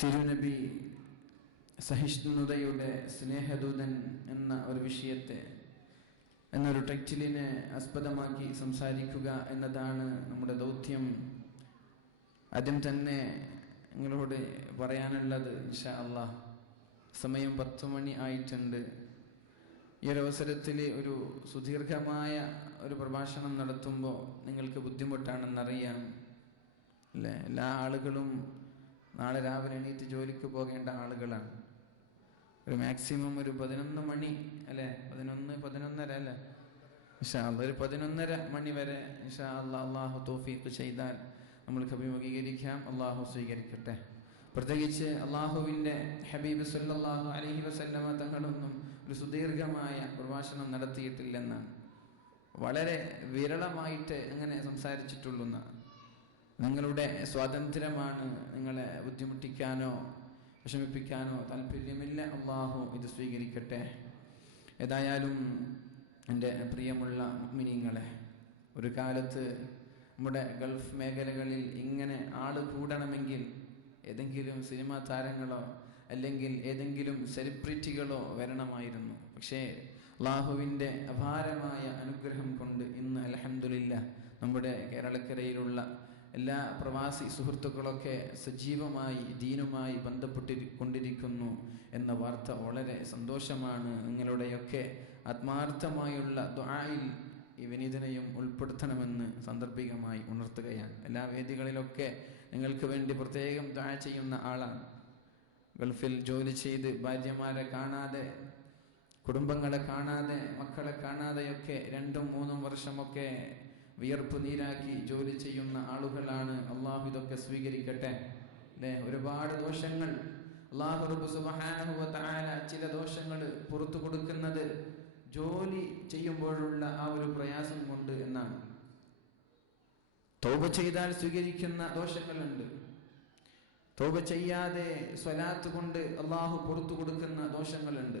തിരുനബി സഹിഷ്ണുതയുടെ സ്നേഹദൂതൻ എന്ന ഒരു വിഷയത്തെ എന്നൊരു ടൈറ്റിലിനെ ആസ്പദമാക്കി സംസാരിക്കുക എന്നതാണ് നമ്മുടെ ദൗത്യം. ആദ്യം തന്നെ നിങ്ങളോട് പറയാനുള്ളത്, ഇൻഷാ അല്ലാഹ് സമയം 10 മണി ആയിട്ടുണ്ട്. ഈ ഒരു അവസരത്തിൽ ഒരു സുദീർഘമായ ഒരു പ്രഭാഷണം നടത്തുമ്പോൾ നിങ്ങൾക്ക് ബുദ്ധിമുട്ടാണെന്നറിയാം അല്ലേ. എല്ലാ ആളുകളും നാളെ രാവിലെ എണീറ്റ് ജോലിക്ക് പോകേണ്ട ആളുകളാണ്. ഒരു മാക്സിമം ഒരു 11 മണി അല്ലേ, 11-11:30 അല്ലേ, ഇൻഷാ അല്ലാഹ് ഒരു 11:30 മണി വരെ ഇൻഷാ അല്ലാഹ് അള്ളാഹു തൗഫീഖ് ചെയ്താൽ നമ്മൾക്ക് അഭിമുഖീകരിക്കാം. അള്ളാഹു സ്വീകരിക്കട്ടെ. പ്രത്യേകിച്ച് അള്ളാഹുവിൻ്റെ ഹബീബ് സല്ലല്ലാഹു അലൈഹി വസല്ലമ തങ്ങളൊന്നും ഒരു സുദീർഘമായ പ്രഭാഷണം നടത്തിയിട്ടില്ലെന്നാണ്, വളരെ വിരളമായിട്ട് അങ്ങനെ സംസാരിച്ചിട്ടുള്ളൂ. നിങ്ങളുടെ സ്വാതന്ത്ര്യമാണ്, നിങ്ങളെ ബുദ്ധിമുട്ടിക്കാനോ വിഷമിപ്പിക്കാനോ താല്പര്യമില്ല. അള്ളാഹു ഇത് സ്വീകരിക്കട്ടെ. ഏതായാലും എൻ്റെ പ്രിയമുള്ള മുഅ്മിനീങ്ങളെ, ഒരു കാലത്ത് നമ്മുടെ ഗൾഫ് മേഖലകളിൽ ഇങ്ങനെ ആള് കൂടണമെങ്കിൽ ഏതെങ്കിലും സിനിമാ താരങ്ങളോ അല്ലെങ്കിൽ ഏതെങ്കിലും സെലിബ്രിറ്റികളോ വരണമായിരുന്നു. പക്ഷേ അള്ളാഹുവിൻ്റെ അപാരമായ അനുഗ്രഹം കൊണ്ട് ഇന്ന് അൽഹംദുലില്ലാഹ് നമ്മുടെ കേരളക്കരയിലുള്ള എല്ലാ പ്രവാസി സുഹൃത്തുക്കളൊക്കെ സജീവമായി ദീനുമായി ബന്ധപ്പെട്ടുകൊണ്ടിരിക്കുന്നു എന്ന വാർത്ത വളരെ സന്തോഷമാണ്. നിങ്ങളുടെയൊക്കെ ആത്മാർത്ഥമായുള്ള ദുആയിൽ ഈ വിനീതനെയും ഉൾപ്പെടുത്തണമെന്ന് സാന്ദർഭികമായി ഉണർത്തുകയാണ്. എല്ലാ വേദികളിലൊക്കെ നിങ്ങൾക്ക് വേണ്ടി പ്രത്യേകം ദുആ ചെയ്യുന്ന ആളാണ്. ഗൾഫിൽ ജോലി ചെയ്ത് ഭാര്യമാരെ കാണാതെ, കുടുംബങ്ങളെ കാണാതെ, മക്കളെ കാണാതെയൊക്കെ 2-3 വർഷമൊക്കെ വിയർപ്പ് നീരാക്കി ജോലി ചെയ്യുന്ന ആളുകളാണ്. അള്ളാഹു ഇതൊക്കെ സ്വീകരിക്കട്ടെ അല്ലേ. ഒരുപാട് ദോഷങ്ങൾ അള്ളാഹു റബ്ബ് സുബ്ഹാനഹു വ തആല ചില ദോഷങ്ങൾ പുറത്തു കൊടുക്കുന്നത് ജോലി ചെയ്യുമ്പോഴുള്ള ആ ഒരു പ്രയാസം കൊണ്ട് എന്നാണ്. തൗബ ചെയ്താൽ സ്വീകരിക്കുന്ന ദോഷങ്ങളുണ്ട്. തൗബ ചെയ്യാതെ സ്വലാത്ത് കൊണ്ട് അള്ളാഹു പുറത്തു കൊടുക്കുന്ന ദോഷങ്ങളുണ്ട്.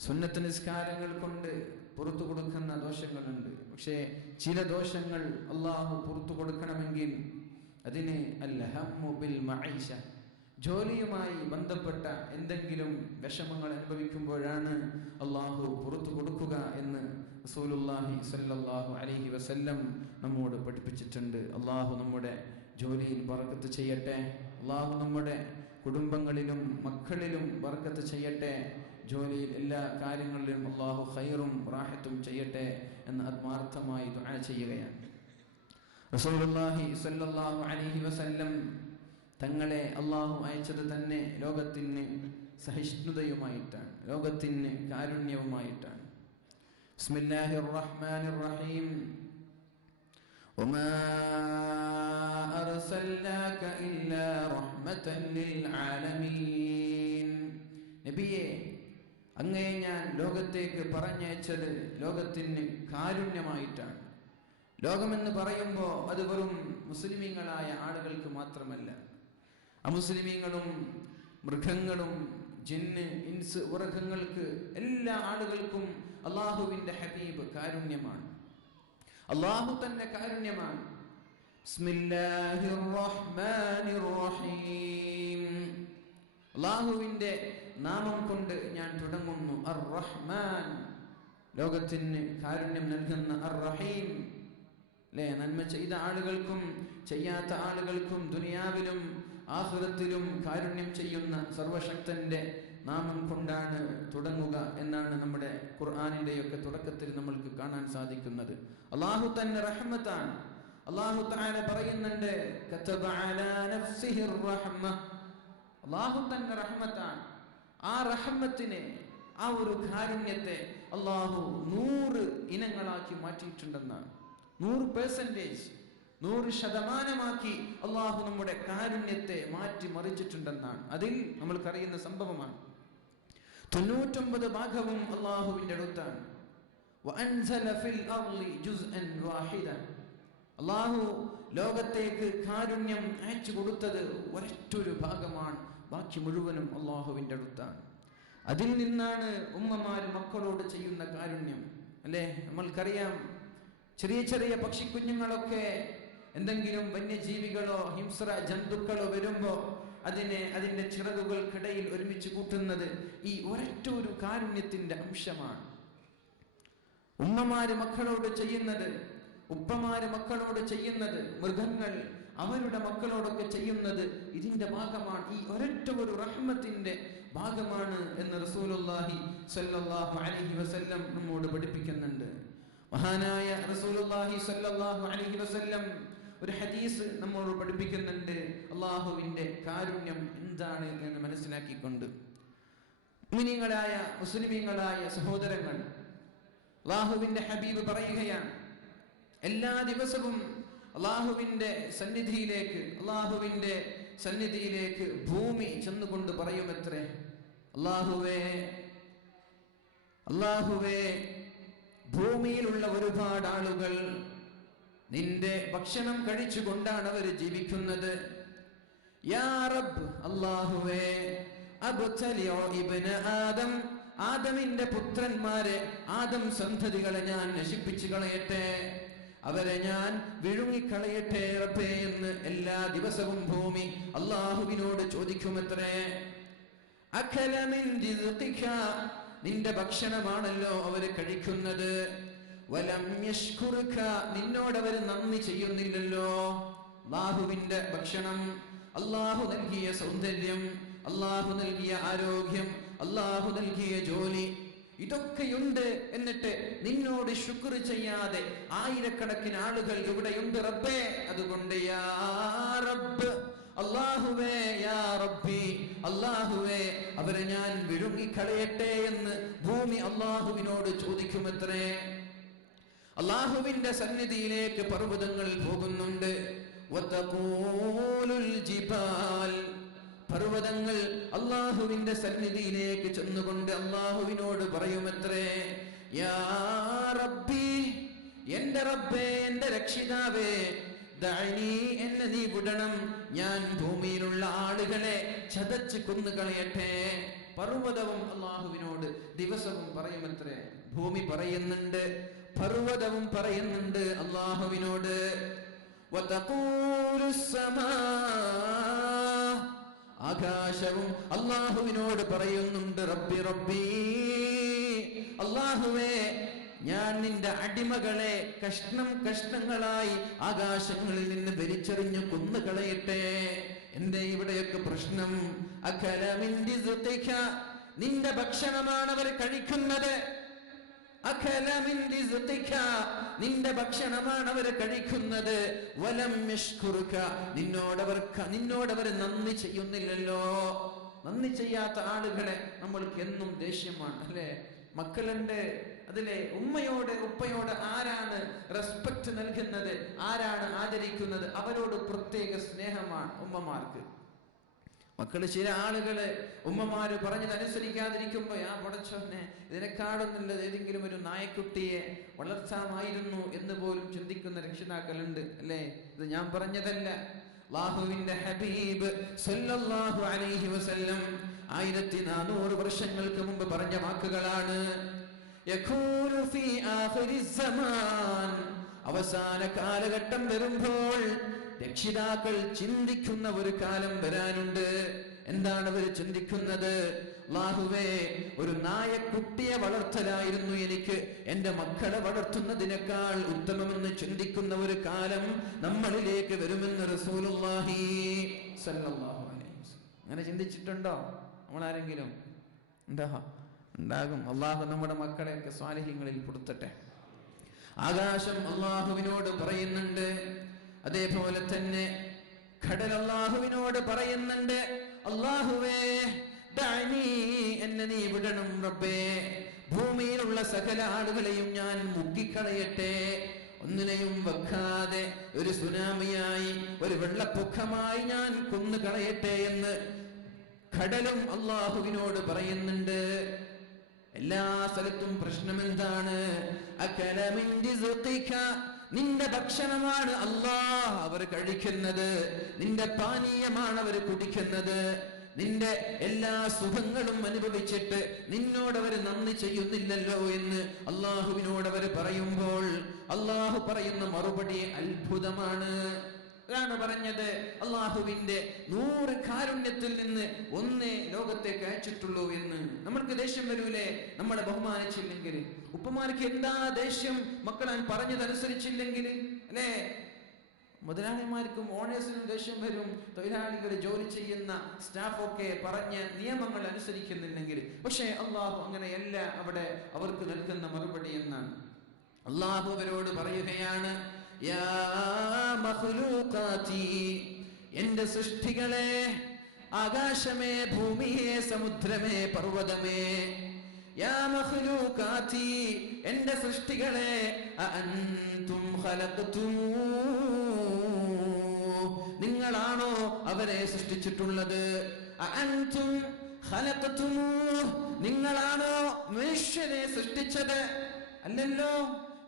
സുന്നത്ത് നിസ്കാരങ്ങൾ കൊണ്ട് പുറത്തു കൊടുക്കുന്ന ദോഷങ്ങളുണ്ട്. പക്ഷേ ചില ദോഷങ്ങൾ അള്ളാഹു പുറത്തു കൊടുക്കണമെങ്കിൽ അതിന് അൽഹമ്മു ബിൽ മഈശ, ജോലിയുമായി ബന്ധപ്പെട്ട എന്തെങ്കിലും വിഷമങ്ങൾ അനുഭവിക്കുമ്പോഴാണ് അള്ളാഹു പുറത്തു കൊടുക്കുക എന്ന് റസൂലുള്ളാഹി സ്വല്ലല്ലാഹു അലൈഹി വസല്ലം നമ്മോട് പഠിപ്പിച്ചിട്ടുണ്ട്. അള്ളാഹു നമ്മുടെ ജോലിയിൽ ബർക്കത്ത് ചെയ്യട്ടെ. അള്ളാഹു നമ്മുടെ കുടുംബങ്ങളിലും മക്കളിലും ബർക്കത്ത് ചെയ്യട്ടെ. ജോലിയിൽ എല്ലാ കാര്യങ്ങളിലും അള്ളാഹു ഖൈറും റാഹത്തും ചെയ്യട്ടെ എന്ന് ആത്മാർത്ഥമായി ദുആ ചെയ്യുകയാണ്. റസൂലുള്ളാഹി സ്വല്ലല്ലാഹു അലൈഹി വസല്ലം തങ്ങളെ അള്ളാഹു അയച്ചത് തന്നെ ലോകത്തിന് സഹിഷ്ണുതയുമായിട്ടാണ്, ലോകത്തിന് കാരുണ്യവുമായിട്ടാണ്. ബിസ്മില്ലാഹിർ റഹ്മാനിർ റഹീം. വമാ അർസൽനാക ഇല്ലാ റഹ്മതൻ ലിൽ ആലമീൻ. നബിയേ, അങ്ങയെ ഞാൻ ലോകത്തേക്ക് പറഞ്ഞയച്ചത് ലോകത്തിന് കാരുണ്യമായിട്ടാണ്. ലോകമെന്ന് പറയുമ്പോൾ അത് വെറും മുസ്ലിമീങ്ങളായ ആളുകൾക്ക് മാത്രമല്ല, അമുസ്ലിമീങ്ങളും മൃഗങ്ങളും ജിന്ന് ഇൻസ് ഉറക്കങ്ങൾക്ക് എല്ലാ ആളുകൾക്കും അള്ളാഹുവിൻ്റെ ഹബീബ് കാരുണ്യമാണ്. അള്ളാഹു തന്നെ കാരുണ്യമാണ്. ബിസ്മില്ലാഹിർ റഹ്മാനിർ റഹീം. അള്ളാഹുവിൻ്റെ നാമം കൊണ്ട് ഞാൻ തുടങ്ങുന്നു. അർ റഹ്മാൻ, ലോകത്തിന് കാരുണ്യം നൽകുന്ന. അർ റഹീം, അല്ലേ, നന്മ ചെയ്ത ആളുകൾക്കും ചെയ്യാത്ത ആളുകൾക്കും ദുനിയാവിലും ആഖിറത്തിലും കാരുണ്യം ചെയ്യുന്ന സർവശക്തന്റെ നാമം കൊണ്ടാണ് തുടങ്ങുക എന്നാണ് നമ്മുടെ ഖുർആനിന്റെയൊക്കെ തുടക്കത്തിൽ നമ്മൾക്ക് കാണാൻ സാധിക്കുന്നത്. അള്ളാഹു തന്നെ റഹ്മത്താണ്. അള്ളാഹു തആല പറയുന്നുണ്ട്, കതബ അലാ നഫ്സിഹിർ റഹ്മ. അള്ളാഹു തന്നെ റഹ്മത്താണ്. ആ റഹ്മത്തിനെ, ആ ഒരു കാരുണ്യത്തെ അള്ളാഹു 100 ഇനങ്ങളാക്കി മാറ്റിയിട്ടുണ്ടെന്നാണ്. 100%, 100% അള്ളാഹു നമ്മുടെ കാരുണ്യത്തെ മാറ്റി മറിച്ചിട്ടുണ്ടെന്നാണ്. അതിൽ നമ്മൾക്കറിയുന്ന സംഭവമാണ്. 99 ഭാഗവും അള്ളാഹുവിൻ്റെ അടുത്താണ്. വഅൻസല ഫിൽ അർളി ജുസ്അൻ വാഹിദ. അള്ളാഹു ലോകത്തേക്ക് കാരുണ്യം അയച്ചു കൊടുത്തത് ഒരൊറ്റൊരു ഭാഗമാണ്, ബാക്കി മുഴുവനും അള്ളാഹുവിൻ്റെ അടുത്താണ്. അതിൽ നിന്നാണ് ഉമ്മമാര് മക്കളോട് ചെയ്യുന്ന കാരുണ്യം അല്ലേ. നമ്മൾക്കറിയാം, ചെറിയ ചെറിയ പക്ഷിക്കുഞ്ഞുങ്ങളൊക്കെ എന്തെങ്കിലും വന്യജീവികളോ ഹിംസ്ര ജന്തുക്കളോ വരുമ്പോൾ അതിന്റെ ചിറകുകൾക്കിടയിൽ ഒരുമിച്ച് കൂട്ടുന്നത് ഈ ഒരൊറ്റ ഒരു കാരുണ്യത്തിന്റെ അംശമാണ്. ഉമ്മമാര് മക്കളോട് ചെയ്യുന്നത്, ഉപ്പമാര് മക്കളോട് ചെയ്യുന്നത്, മൃഗങ്ങൾ അവരുടെ മക്കളോടൊക്കെ ചെയ്യുന്നത് ഇതിന്റെ ഭാഗമാണ്. ഈ ഒരൊറ്റ ഒരു റഹ്മത്തിന്റെ ഭാഗമാണ് എന്ന് റസൂലുള്ളാഹി സ്വല്ലല്ലാഹു അലൈഹി വസല്ലം നമ്മോട് പഠിപ്പിക്കുന്നുണ്ട്. മഹാനായ റസൂലുള്ളാഹി സ്വല്ലല്ലാഹു അലൈഹി വസല്ലം ഒരു ഹദീസ് നമ്മോട് പഠിപ്പിക്കുന്നുണ്ട്. അള്ളാഹുവിന്റെ കാരുണ്യം എന്താണ് എന്ന് മനസ്സിലാക്കിക്കൊണ്ട് മുസ്ലിമീങ്ങളായ സഹോദരങ്ങൾ, അള്ളാഹുവിന്റെ ഹബീബ് പറയുകയാണ്, എല്ലാ ദിവസവും അള്ളാഹുവിന്റെ സന്നിധിയിലേക്ക് ഭൂമി ചെന്നുകൊണ്ട് പറയുമത്രേ, അള്ളാഹുവേ ഭൂമിയിലുള്ള ഒരുപാട് ആളുകൾ നിന്റെ ഭക്ഷണം കഴിച്ചുകൊണ്ടാണ് അവർ ജീവിക്കുന്നത്. യാ റബ്ബ്, അല്ലാഹുവേ, അബ്തലിഉ ഇബ്ന ആദം, ആദമിന്റെ പുത്രന്മാരെ, ആദം സന്തതികളെ ഞാൻ നശിപ്പിച്ചു കളയട്ടെ, അവരെ ഞാൻ വിഴുങ്ങിക്കളയട്ടെ റബ്ബേ എന്ന് എല്ലാ ദിവസവും ഭൂമി അല്ലാഹുവിനോട് ചോദിക്കുമത്രേ. അഖല മിൻ റിസ്ഖിക, നിന്റെ ഭക്ഷണമാണല്ലോ അവർ കഴിക്കുന്നത്. വലം യശ്കുറുക, നിന്നോടവർ നന്ദി ചെയ്യുന്നില്ലല്ലോ. അല്ലാഹുവിന്റെ ഭക്ഷണം, അല്ലാഹു നൽകിയ സൗന്ദര്യം, അല്ലാഹു നൽകിയ ആരോഗ്യം, അല്ലാഹു നൽകിയ ജോലി, ഇതൊക്കെയുണ്ട്. എന്നിട്ട് നിന്നോട് ശുക്ർ ചെയ്യാതെ ആയിരക്കണക്കിന് ആളുകൾ ഇവിടെയുണ്ട് റബ്ബേ. അതുകൊണ്ട് യാ റബ്ബ്, അല്ലാഹുവേ, യാ റബ്ബി, അല്ലാഹുവേ, അവരെ ഞാൻ വിഴുങ്ങിക്കളയട്ടെ എന്ന് ഭൂമി അല്ലാഹുവിനോട് ചോദിക്കുമത്രേ. അല്ലാഹുവിന്റെ സന്നിധിയിലേക്ക് പർവ്വതങ്ങൾ പോകുന്നുണ്ട്. വതഖൂലുൽ ജിബാൽ, പർവ്വതങ്ങൾ അല്ലാഹുവിന്റെ സന്നിധിയിലേക്ക് ചെന്നുകൊണ്ട് അല്ലാഹുവിനോട് പറയുമത്രേ, യാ റബ്ബി, എന്റെ റബ്ബേ, എന്റെ രക്ഷിതാവേ, ദഅനി, എന്നെ നീ വിടണം, ഞാൻ ഭൂമിയിലുള്ള ആളുകളെ ചതച്ച് കൊന്നുകളയട്ടെ. പർവ്വതവും അല്ലാഹുവിനോട് ദിവസവും പറയുമത്രേ. ഭൂമി പറയുന്നുണ്ട്, പർവ്വതവും പറയുന്നുണ്ട് അല്ലാഹുവിനോട്. വതഖൂലുസ് സമാ, ആകാശവും അല്ലാഹുവിനോട് പറയുന്നുണ്ട്, റബ്ബി റബ്ബി, അല്ലാഹുവേ, ഞാൻ നിന്റെ അടിമകളെ കഷ്ണം കഷ്ണങ്ങളായി ആകാശങ്ങളിൽ നിന്ന് വലിച്ചെറിഞ്ഞു കൊന്നുകളയട്ടെ. എന്റെ ഇവിടെയൊക്കെ പ്രശ്നം, അഖല മിൻ റിസ്ഖിക, നിന്റെ ഭക്ഷണമാണ് അവർ കഴിക്കുന്നത്. അഖല മിൻ റിസ്ഖിക, നിന്റെ ഭക്ഷണമാണ് അവർ കഴിക്കുന്നത്. വലം യശ്കുറുക, നിന്നോടവർ നന്ദി ചെയ്യുന്നില്ലല്ലോ. നന്ദി ചെയ്യാത്ത ആളുകളെ നമ്മൾക്ക് എന്നും ദേഷ്യമാണ്, അല്ലെ? മക്കളുണ്ട്, അതിലെ ഉമ്മയോട് ഉപ്പയോട് ആരാണ് റെസ്പെക്ട് നൽകുന്നത്, ആരാണ് ആദരിക്കുന്നത്, അവരോട് പ്രത്യേക സ്നേഹമാണ് ഉമ്മമാർക്ക്. മക്കള്, ചില ആളുകള് ഉമ്മമാര് പറഞ്ഞതനുസരിക്കാതിരിക്കുമ്പോ, ആ പടച്ചോനെ, ഇതിനെക്കാളൊന്നുള്ളത് ഏതെങ്കിലും ഒരു നായക്കുട്ടിയെ വളർത്താമായിരുന്നു എന്ന് പോലും ചിന്തിക്കുന്ന രക്ഷിതാക്കളുണ്ട്, അല്ലേ? ഇത് ഞാൻ പറഞ്ഞതല്ല, അല്ലാഹുവിന്റെ ഹബീബ് സല്ലല്ലാഹു അലൈഹി വസല്ലം 1400 വർഷങ്ങൾക്ക് മുമ്പ് പറഞ്ഞ വാക്കുകളാണ്. യഖൂലു ഫീ ആഖിരിസ് സമാൻ, അവസാന കാലഘട്ടം വരുമ്പോൾ രക്ഷിതാക്കൾ ചിന്തിക്കുന്ന ഒരു കാലം വരാനുണ്ട്. എന്താണ് അവർ ചിന്തിക്കുന്നത്? അല്ലാഹുവേ, ഒരു നായക്കുട്ടിയെ വളർത്തലായിരുന്നു എനിക്ക് എന്റെ മക്കളെ വളർത്തുന്നതിനേക്കാൾ ഉത്തമമെന്ന് ചിന്തിക്കുന്ന ഒരു കാലം നമ്മളിലേക്ക് വരുമെന്ന് റസൂലുള്ളാഹി സ്വല്ലല്ലാഹു അലൈഹി വസല്ലം. അങ്ങനെ ചിന്തിച്ചിട്ടുണ്ടോ നമ്മളാരെങ്കിലും? ഉണ്ടാകും. അല്ലാഹു നമ്മുടെ മക്കളെയൊക്കെ സ്വാലിഹീങ്ങളിൽ പെടുത്തട്ടെ. ആകാശം അല്ലാഹുവിനോട് പറയുന്നുണ്ട്, അതേപോലെ തന്നെ കടൽ അല്ലാഹുവിനോട് പറയുന്നുണ്ട്, അല്ലാഹുവേ, ദഅനി, എന്നെ നീ വിടണം റബ്ബേ, ഭൂമിയിലുള്ള സകല ആളുകളെയും ഞാൻ മുക്കിക്കളയട്ടെ, ഒന്നിനെയും വെക്കാതെ ഒരു സുനാമിയായി, ഒരു വെള്ളപ്പൊക്കമായി ഞാൻ കൊന്നുകളയട്ടെ എന്ന് കടലും അല്ലാഹുവിനോട് പറയുന്നുണ്ട്. എല്ലാ സ്ഥലത്തും പ്രശ്നം എന്താണ്? അകല മിൻ റിസ്ഖിക, നിന്റെ ഭക്ഷണമാണ് അല്ലാഹ് അവർ കഴിക്കുന്നത്, നിന്റെ പാനീയമാണ് അവർ കുടിക്കുന്നത്, നിന്റെ എല്ലാ സുഖങ്ങളും അനുഭവിച്ചിട്ട് നിന്നോടവർ നന്ദി ചെയ്യുന്നില്ലല്ലോ എന്ന് അല്ലാഹുവിനോടവർ പറയുമ്പോൾ അല്ലാഹു പറയുന്ന മറുപടി അത്ഭുതമാണ്. ാണ് പറഞ്ഞത്, അള്ളാഹുവിന്റെ 100 കാരുണ്യത്തിൽ നിന്ന് ഒന്നേ ലോകത്തേക്ക് അയച്ചിട്ടുള്ളൂ എന്ന്. നമ്മൾക്ക് ദേഷ്യം വരൂലേ നമ്മളെ ബഹുമാനിച്ചില്ലെങ്കിൽ? ഉപ്പമാർക്ക് എന്താ ദേഷ്യം മക്കളാൻ പറഞ്ഞതനുസരിച്ചില്ലെങ്കിൽ അല്ലേ? മുതലാളിമാർക്കും ഓണേഴ്സിനും ദേഷ്യം വരും, തൊഴിലാളികൾ ജോലി ചെയ്യുന്ന സ്റ്റാഫൊക്കെ പറഞ്ഞ നിയമങ്ങൾ അനുസരിക്കുന്നില്ലെങ്കിൽ. പക്ഷേ അള്ളാഹു അങ്ങനെയല്ല അവിടെ അവർക്ക് നൽകുന്ന മറുപടി എന്നാണ്. അള്ളാഹു അവരോട് പറയുകയാണ്, യാ മഖ്ലൂഖാതി, എന്റെ സൃഷ്ടികളെ, ആകാശമേ, ഭൂമിയെ, സമുദ്രമേ, പർവ്വതമേ, യാ മഖ്ലൂഖാതി, എന്റെ സൃഷ്ടികളെ, അഅൻതും ഖലഖ്തുമൂ, നിങ്ങളാണോ അവരെ സൃഷ്ടിച്ചിട്ടുള്ളത്? അഅൻതും ഖലഖ്തുമൂ, നിങ്ങളാണോ മനുഷ്യനെ സൃഷ്ടിച്ചത്? അല്ലല്ലോ,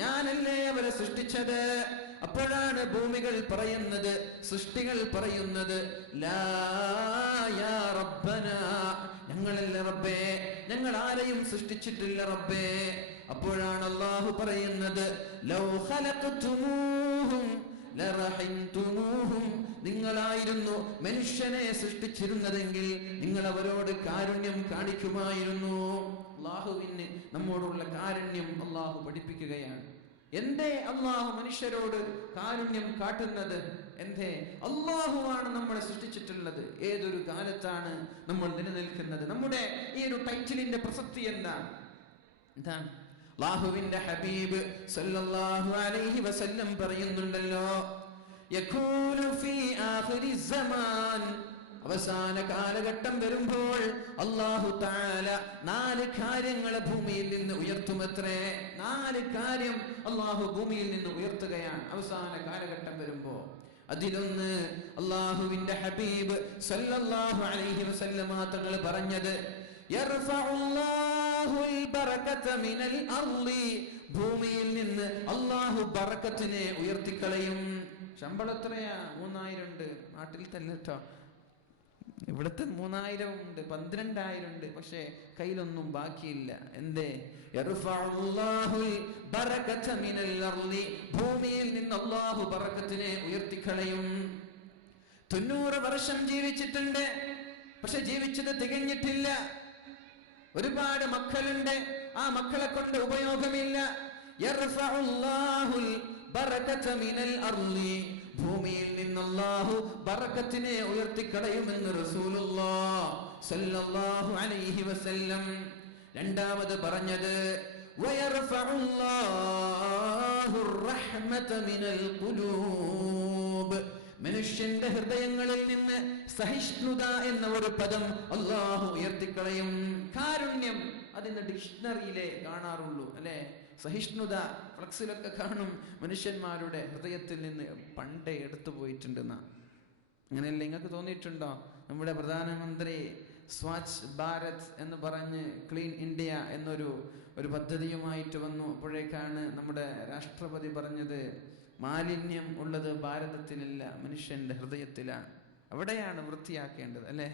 ഞാനല്ലേ അവരെ സൃഷ്ടിച്ചത്. അപ്പോഴാണ് ഭൂമികൾ പറയുന്നത്, സൃഷ്ടികൾ പറയുന്നത്, ലാ യാ റബ്ബനാ, ഞങ്ങളല്ല റബ്ബേ, ഞങ്ങൾ ആരെയും സൃഷ്ടിച്ചിട്ടില്ല റബ്ബേ. അപ്പോഴാണ് അല്ലാഹു പറയുന്നത്, ലൗ ഖലഖ്തുമൂഹും ലറഹിംതുമൂഹും, നിങ്ങളായിരുന്നു മനുഷ്യനെ സൃഷ്ടിച്ചിരുന്നതെങ്കിൽ നിങ്ങൾ അവരോട് കാരുണ്യം കാണിക്കുമായിരുന്നു. അല്ലാഹുവിന് നമ്മോടുള്ള കാരുണ്യം അല്ലാഹു പഠിപ്പിക്കുകയാണ്. എന്തേ അല്ലാഹു മനുഷ്യരോട് കാരുണ്യം കാട്ടുന്നത്? എന്തേ? അല്ലാഹുവാണ് നമ്മളെ സൃഷ്ടിച്ചിട്ടുള്ളത്. ഏതൊരു കാലത്താണ് നമ്മൾ നിലനിൽക്കുന്നത്? നമ്മുടെ ഈ ഒരു ടൈറ്റിലിന്റെ പ്രസക്തി എന്താണ്? അല്ലാഹുവിന്റെ ഹബീബ് സല്ലല്ലാഹു അലൈഹി വസല്ലം പറയുന്നുണ്ടല്ലോ, യകൂലു ഫീ ആഖിരി സമാൻ, അവസാന കാലഘട്ടം വരുമ്പോൾ അല്ലാഹു തആല 4 കാര്യങ്ങളെ ഭൂമിയിൽ നിന്ന് ഉയർത്തുമത്രേ. 4 കാര്യം അല്ലാഹു ഭൂമിയിൽ നിന്ന് ഉയർത്തുകയാണ് അവസാന കാലഘട്ടം വരുമ്പോ. അതിലൊന്ന് അല്ലാഹുവിന്റെ ഹബീബ് സല്ലല്ലാഹു അലൈഹി വസല്ലമ തങ്ങൾ പറഞ്ഞത്, യർഫഉല്ലാഹുൽ ബറകത മിനൽ അർളി, ഭൂമിയിൽ നിന്ന് അല്ലാഹു ബറക്കത്തിനെ ഉയർത്തിക്കളയും. ശമ്പളം എത്രയാ? 3000 ഉണ്ട്. നാട്ടിൽ തന്നെ ട്ടോ. ഇവിടുത്തെ 3000 ഉണ്ട്, 12000 ഉണ്ട്. പക്ഷേ കയ്യിലൊന്നും ബാക്കിയില്ല. എന്തേ? യർഫഉല്ലാഹുൽ ബറകത മിനൽ അർളി, ഭൂമിയിൽ നിന്ന് അല്ലാഹു ബറക്കത്തിനെ ഉയർത്തിക്കളയും. 90 വർഷം ജീവിച്ചിട്ടുണ്ട്, പക്ഷെ ജീവിച്ചത് തികഞ്ഞിട്ടില്ല. ഒരുപാട് മക്കളുണ്ട്, ആ മക്കളെ കൊണ്ട് ഉപയോഗമില്ല. യർഫഉല്ലാഹുൽ ബറകത മിനൽ അർളി, ഭൂമിയിൽ നിന്ന് അല്ലാഹു ബറക്കത്തിനെ ഉയർത്തിക്കളയുമെന്ന് റസൂലുള്ളാഹി സ്വല്ലല്ലാഹു അലൈഹി വസല്ലം. രണ്ടാമത് പറഞ്ഞത്, വയർഫഉല്ലാഹുർ റഹ്മത മിനൽ ഖുലൂബ്, മനുഷ്യന്റെ ഹൃദയങ്ങളിൽ നിന്ന് സഹിഷ്ണുത എന്ന ഒരു പദം അല്ലാഹു ഉയർത്തിക്കളയും. കാരുണ്യം അതിന്റെ ഡിക്ഷണറിയിലേ കാണാറുള്ളൂ അല്ലെ? സഹിഷ്ണുത ഫ്ലക്സിലൊക്കെ കാണും. മനുഷ്യന്മാരുടെ ഹൃദയത്തിൽ നിന്ന് പണ്ടേ എടുത്തു പോയിട്ടുണ്ടെന്ന. അങ്ങനെയല്ല? നിങ്ങൾക്ക് തോന്നിയിട്ടുണ്ടോ? നമ്മുടെ പ്രധാനമന്ത്രി സ്വച്ഛ് ഭാരത് എന്ന് പറഞ്ഞ് ക്ലീൻ ഇന്ത്യ എന്നൊരു പദ്ധതിയുമായിട്ട് വന്നു. അപ്പോഴേക്കാണ് നമ്മുടെ രാഷ്ട്രപതി പറഞ്ഞത്, മാലിന്യം ഉള്ളത് ഭാരതത്തിലല്ല, മനുഷ്യന്റെ ഹൃദയത്തിലാണ്. അവിടെയാണ് വൃത്തിയാക്കേണ്ടത് അല്ലെ?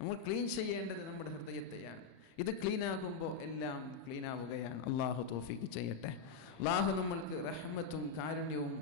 നമ്മൾ ക്ലീൻ ചെയ്യേണ്ടത് നമ്മുടെ ഹൃദയത്തെയാണ്. ഇത് ക്ലീൻ ആകുമ്പോൾ എല്ലാം ക്ലീൻ ആവുകയാണ്. അള്ളാഹു തൗഫീഖ് ചെയ്യട്ടെ. അള്ളാഹു നമ്മൾക്ക് റഹ്മത്തും കാരുണ്യവും